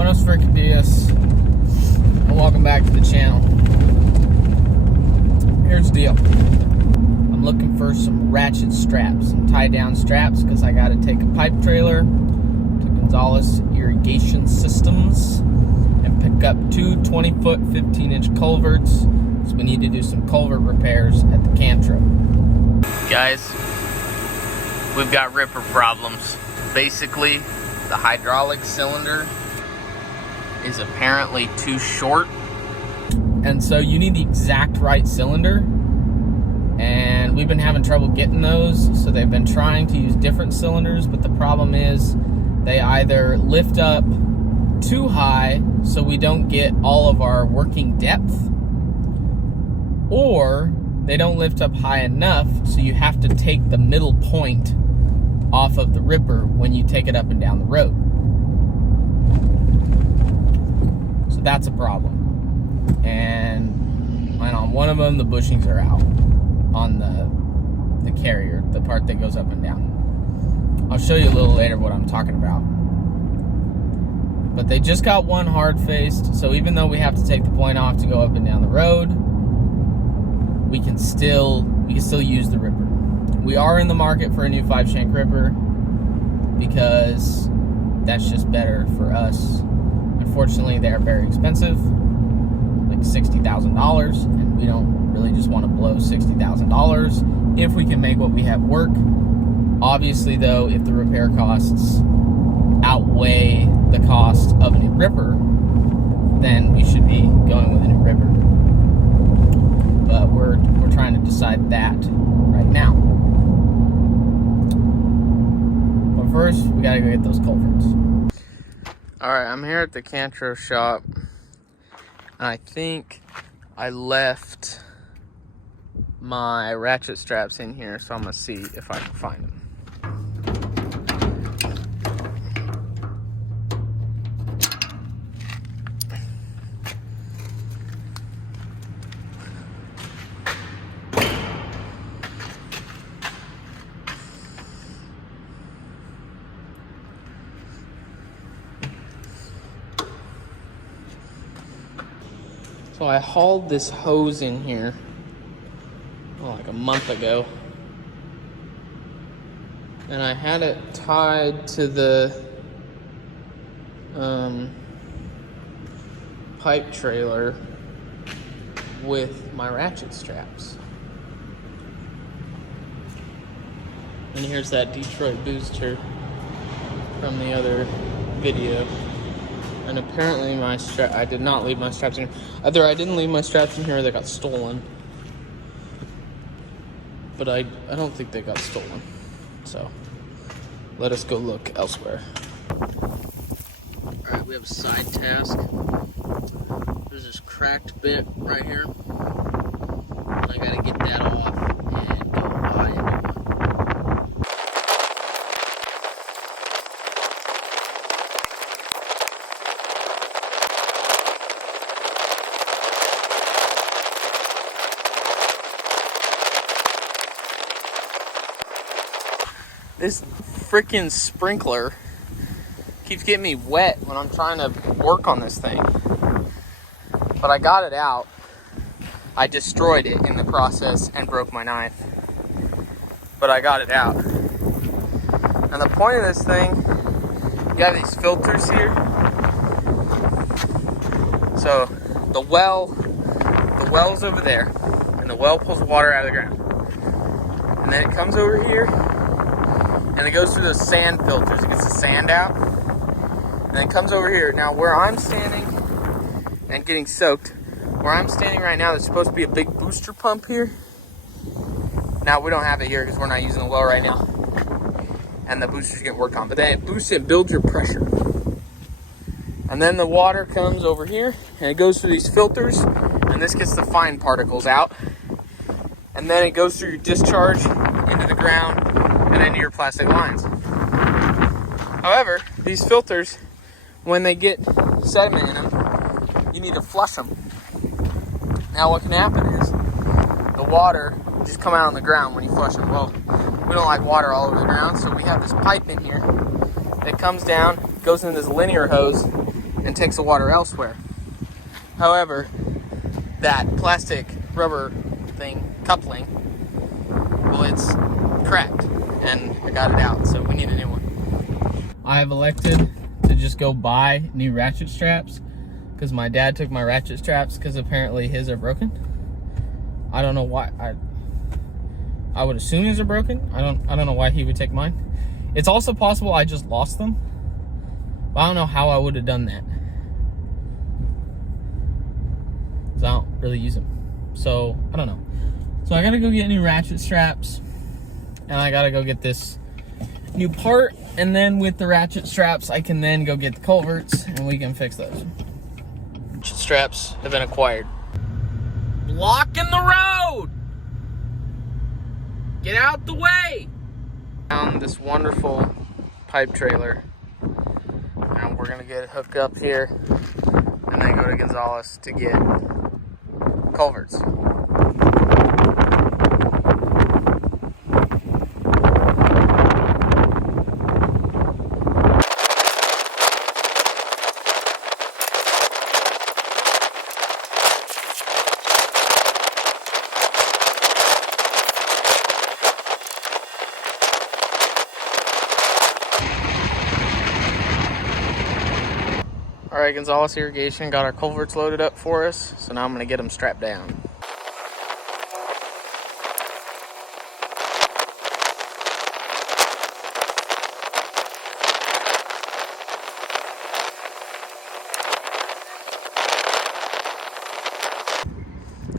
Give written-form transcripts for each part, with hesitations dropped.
Buenos Fricapias, and welcome back to the channel. Here's the deal. I'm looking for some ratchet straps, some tie-down straps, because I got to take a pipe trailer to Gonzales Irrigation Systems and pick up two 20-foot, 15-inch culverts. So we need to do some culvert repairs at the Cantro. Guys, we've got ripper problems. Basically, the hydraulic cylinder is apparently too short, and so you need the exact right cylinder, and we've been having trouble getting those, so they've been trying to use different cylinders, but the problem is they either lift up too high so we don't get all of our working depth, or they don't lift up high enough so you have to take the middle point off of the ripper when you take it up and down the road. So that's a problem. And on one of them, the bushings are out on the carrier, the part that goes up and down. I'll show you a little later what I'm talking about. But they just got one hard-faced, so even though we have to take the point off to go up and down the road, we can still use the ripper. We are in the market for a new 5-shank ripper because that's just better for us. Unfortunately, they are very expensive, like $60,000, and we don't really just want to blow $60,000 if we can make what we have work. Obviously, though, if the repair costs outweigh the cost of a new ripper, then we should be going with a new ripper. But we're trying to decide that right now. But first, we gotta go get those culverts. Alright, I'm here at the Cantro shop, and I think I left my ratchet straps in here, so I'm gonna see if I can find them. So I hauled this hose in here like a month ago, and I had it tied to the pipe trailer with my ratchet straps. And here's that Detroit booster from the other video. And apparently I did not leave my straps in here. Either I didn't leave my straps in here or they got stolen. But I don't think they got stolen. So let us go look elsewhere. Alright, we have a side task. There's this cracked bit right here. I gotta get that off and go buy a new one. This freaking sprinkler keeps getting me wet when I'm trying to work on this thing. But I got it out. I destroyed it in the process and broke my knife. But I got it out. And the point of this thing, you have these filters here. So the well's over there, and the well pulls water out of the ground. And then it comes over here, and it goes through those sand filters. It gets the sand out, and then it comes over here. Now, where I'm standing and getting soaked, where I'm standing right now, there's supposed to be a big booster pump here. Now, we don't have it here because we're not using the well right now, and the booster's getting worked on. But then it boosts it, builds your pressure. And then the water comes over here, and it goes through these filters, and this gets the fine particles out. And then it goes through your discharge into the ground and into your plastic lines. However, these filters, when they get sediment in them, you need to flush them. Now what can happen is the water just come out on the ground when you flush them. Well, we don't like water all over the ground, so we have this pipe in here that comes down, goes into this linear hose, and takes the water elsewhere. However, that plastic rubber thing, coupling, well, it's cracked, and I got it out, so we need a new one. I have elected to just go buy new ratchet straps because my dad took my ratchet straps because apparently his are broken. I don't know why. I would assume his are broken. I don't know why he would take mine. It's also possible I just lost them, but I don't know how I would have done that. So I don't really use them. So I don't know. So I gotta go get new ratchet straps, and I gotta go get this new part, and then with the ratchet straps I can then go get the culverts and we can fix those. Ratchet straps have been acquired. Blocking the road! Get out the way! Found this wonderful pipe trailer. Now we're gonna get it hooked up here and then go to Gonzales to get culverts. All right, Gonzales Irrigation got our culverts loaded up for us, so now I'm gonna get them strapped down.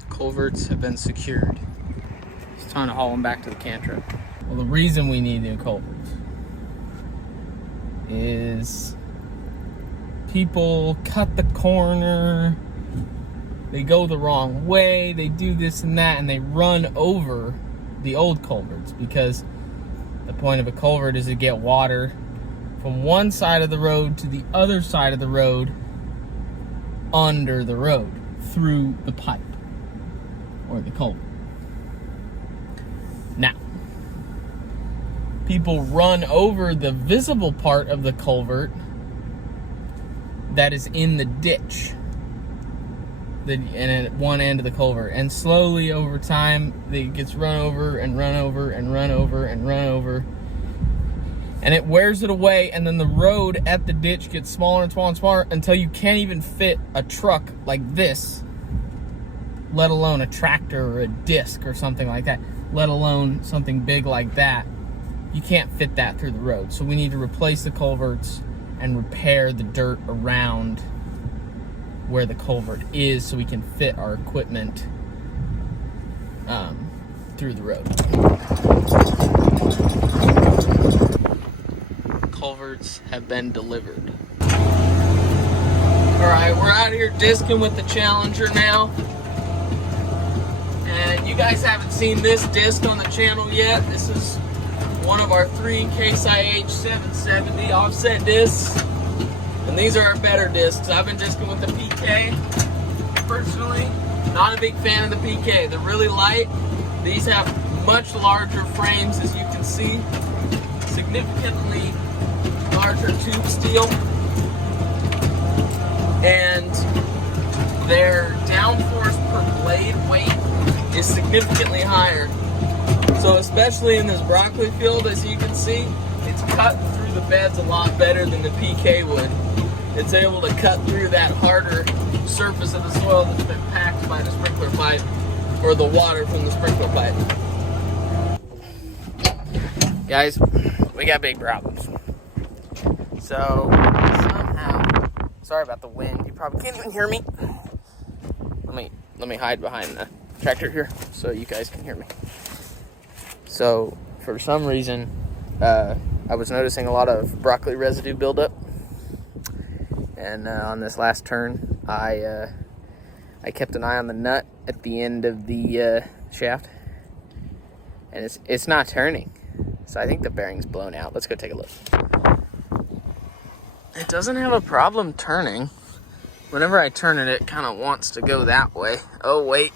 Culverts have been secured. It's time to haul them back to the can truck. Well, the reason we need new culverts is people cut the corner, they go the wrong way, they do this and that, and they run over the old culverts, because the point of a culvert is to get water from one side of the road to the other side of the road under the road through the pipe or the culvert. Now, people run over the visible part of the culvert that is in the ditch, and at one end of the culvert, and slowly over time it gets run over and run over and run over and run over, and it wears it away, and then the road at the ditch gets smaller and smaller and smaller until you can't even fit a truck like this, let alone a tractor or a disc or something like that, let alone something big like that. You can't fit that through the road. So we need to replace the culverts and repair the dirt around where the culvert is so we can fit our equipment through the road. Culverts have been delivered. All right, we're out here discing with the Challenger now. And you guys haven't seen this disc on the channel yet. This is one of our 3 Case IH 770 offset discs, and these are our better discs. I've been discing with the PK. Personally, not a big fan of the PK. They're really light. These have much larger frames, as you can see, significantly larger tube steel, and their downforce per blade weight is significantly higher. So especially in this broccoli field, as you can see, it's cut through the beds a lot better than the PK would. It's able to cut through that harder surface of the soil that's been packed by the sprinkler pipe, or the water from the sprinkler pipe. Guys, we got big problems. So somehow, sorry about the wind, you probably can't even hear me. Let me hide behind the tractor here so you guys can hear me. So, for some reason, I was noticing a lot of broccoli residue buildup, and on this last turn, I kept an eye on the nut at the end of the shaft, and it's not turning. So I think the bearing's blown out. Let's go take a look. It doesn't have a problem turning. Whenever I turn it, it kind of wants to go that way. Oh, wait.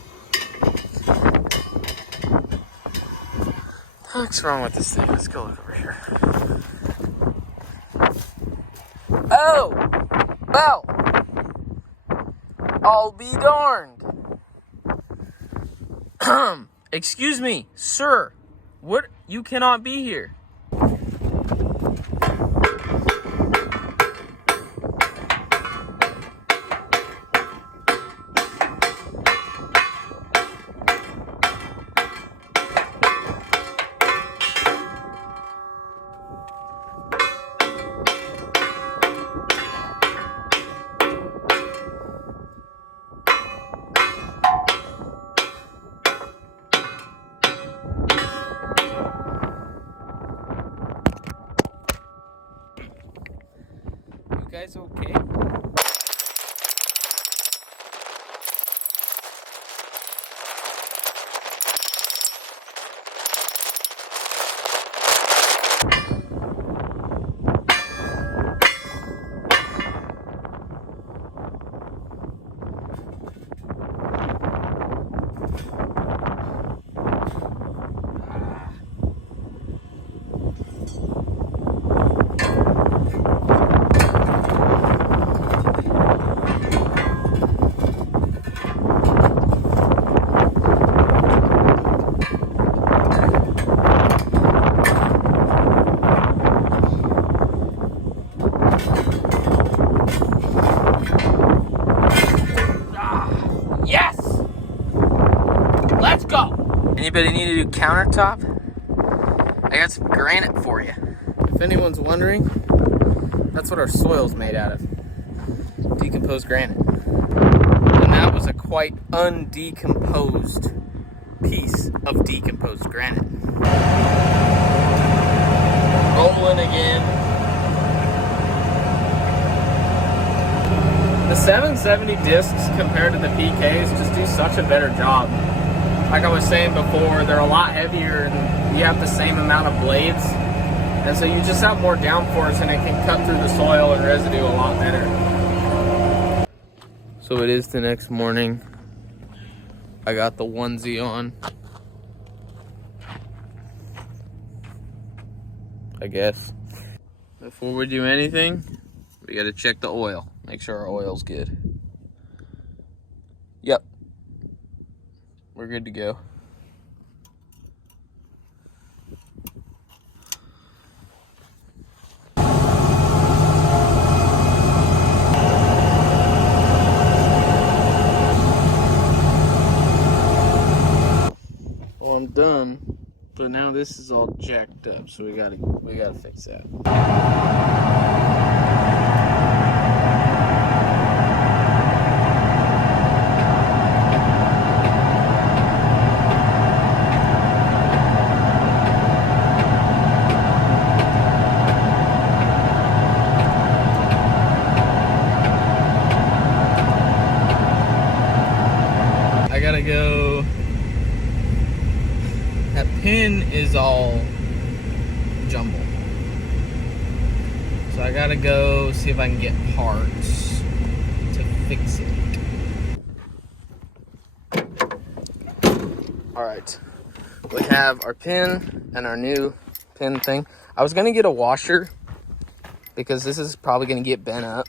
What's wrong with this thing? Let's go look over here. Oh! Well, I'll be darned. Excuse me, sir. What? You cannot be here. You guys okay? Yes! Let's go! Anybody need a new countertop? I got some granite for you. If anyone's wondering, that's what our soil's made out of. Decomposed granite. And that was a quite undecomposed piece of decomposed granite. Rolling again. The 770 discs compared to the PKs just do such a better job. Like I was saying before, they're a lot heavier and you have the same amount of blades. And so you just have more downforce and it can cut through the soil and residue a lot better. So it is the next morning. I got the onesie on. I guess. Before we do anything, we gotta check the oil. Make sure our oil's good. Yep. We're good to go. Well, I'm done, but now this is all jacked up, so we gotta fix that. I gotta go. That pin is all jumbled. So I gotta go see if I can get parts to fix it. Alright. We have our pin and our new pin thing. I was gonna get a washer because this is probably gonna get bent up.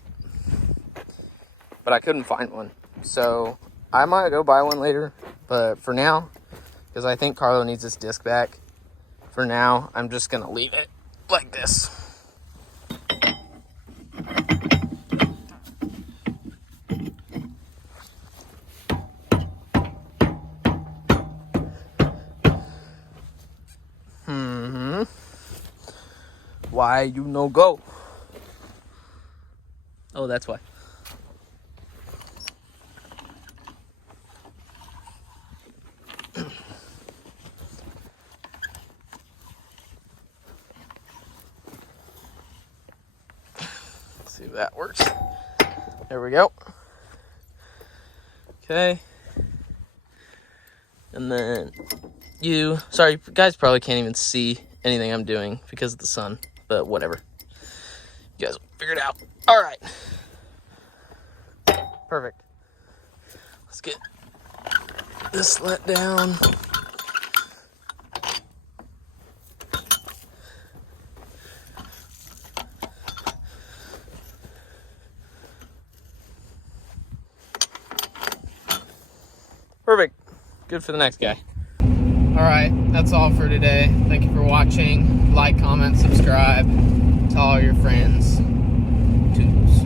But I couldn't find one. So I might go buy one later, but for now, because I think Carlo needs this disc back, for now, I'm just gonna leave it like this. Why you no go? Oh, that's why. See if that works. There we go. Okay. And then sorry, you guys probably can't even see anything I'm doing because of the sun, but whatever. You guys will figure it out. All right. Perfect. Let's get this let down. Perfect. Good for the next guy. All right, that's all for today. Thank you for watching. Like, comment, subscribe. Tell all your friends. Toodles.